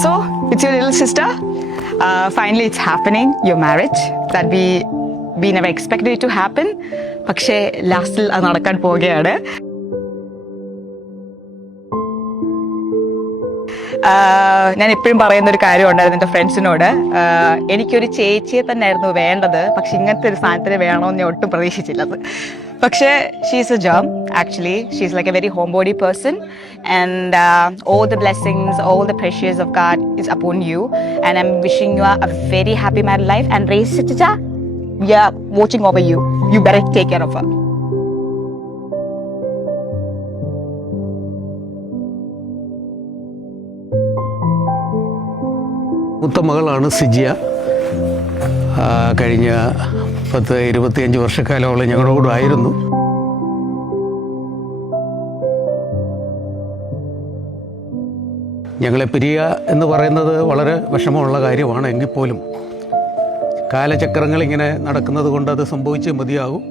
So, it's your little sister. Finally, it's happening, your marriage that we never expected it to happen. പക്ഷേ ലാസ്റ്റിൽ അത് നടക്കാൻ പോവുകയാണ്. ഞാൻ എപ്പോഴും പറയുന്നൊരു കാര്യം ഉണ്ടായിരുന്നു എൻ്റെ ഫ്രണ്ട്സിനോട്. എനിക്കൊരു ചേച്ചിയെ തന്നെയായിരുന്നു വേണ്ടത്, പക്ഷെ ഇങ്ങനത്തെ ഒരു സ്ഥാനത്തിന് വേണമെന്ന് ഞാൻ ഒട്ടും പ്രതീക്ഷിച്ചില്ലത്. പക്ഷേ ഷീസ് എ ജം actually. She's like A very home body person and all the blessings, all the pressures of God is upon you, and I'm wishing you a very happy married life. And Race Chicha, we are watching over you. You better take care of her. മൂത്ത മകളാണ് സിജിയ. കഴിഞ്ഞ 10-25 വർഷക്കാലമോളം ഞങ്ങളുടെ കൂടെ ആയിരുന്നു. ഞങ്ങളെ പിരിയുക എന്ന് പറയുന്നത് വളരെ വിഷമമുള്ള കാര്യമാണ്. എങ്കിൽ പോലും കാലചക്രങ്ങൾ ഇങ്ങനെ നടക്കുന്നത് കൊണ്ട് അത് സംഭവിച്ചേ മതിയാകും.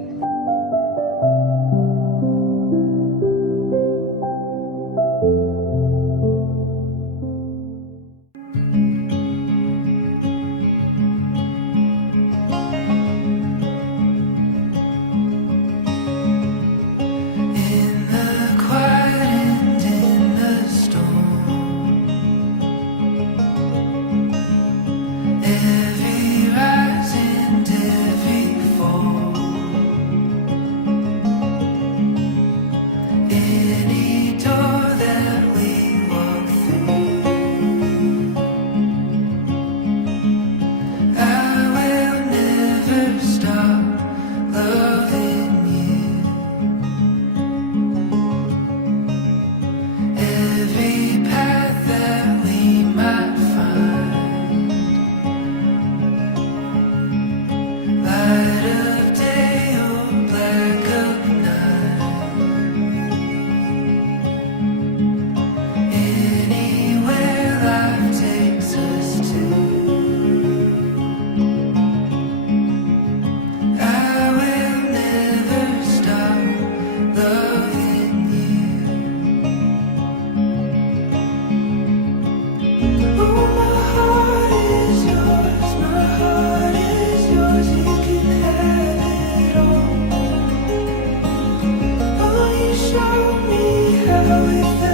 Show me how it feels.